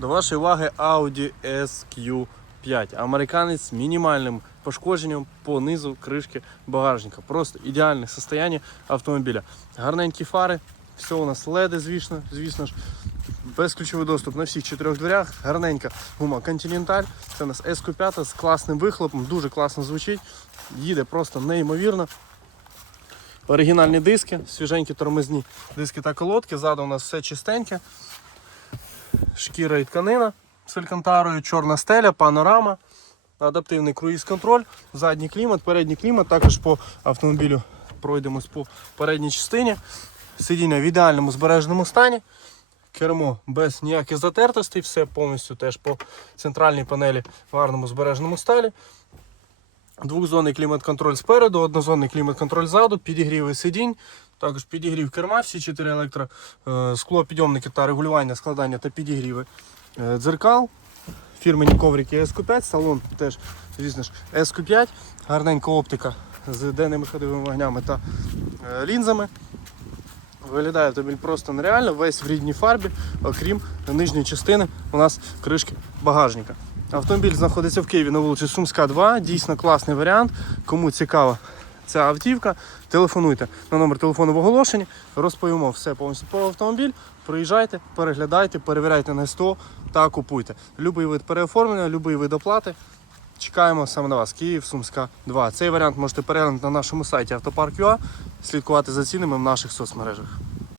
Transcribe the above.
До вашої уваги Audi SQ5. Американець з мінімальним пошкодженням по низу кришки багажника. Просто ідеальне состояние автомобіля. Гарненькі фари, все у нас леди, звісно, звісно ж. Безключовий доступ на всіх чотирьох дверях. Гарненька гума Continental. Це у нас SQ5 з класним вихлопом, дуже класно звучить. Їде просто неймовірно. Оригінальні диски, свіженькі тормозні диски та колодки. Ззаду у нас все чистеньке. Шкіра і тканина з алькантарою, чорна стеля, панорама, адаптивний круїз-контроль, задній клімат, передній клімат. Також по автомобілю пройдемось по передній частині. Сидіння в ідеальному збереженому стані. Кермо без ніяких затертостей, все повністю теж по центральній панелі в гарному збереженому сталі. Двохзонний клімат-контроль спереду, однозонний клімат-контроль ззаду, підігріви сидінь, також підігрів керма, всі чотири електро, е, склопідйомники та регулювання складання та підігріви е, дзеркал. Фірмені коврики SQ5, салон теж, звісно ж, SQ5, гарненька оптика з денними ходовими вогнями та е, лінзами. Виглядає автомобіль просто нереально, весь в рідній фарбі, окрім нижньої частини у нас кришки багажника. Автомобіль знаходиться в Києві на вулиці Сумська, 2. Дійсно класний варіант. Кому цікава ця автівка, телефонуйте на номер телефону в оголошенні, розповімо все повністю про автомобіль. Приїжджайте, переглядайте, перевіряйте на СТО та купуйте. Любий вид переоформлення, любий вид оплати. Чекаємо саме на вас. Київ, Сумська 2. Цей варіант можете переглянути на нашому сайті Автопарк.ua, слідкувати за цінами в наших соцмережах.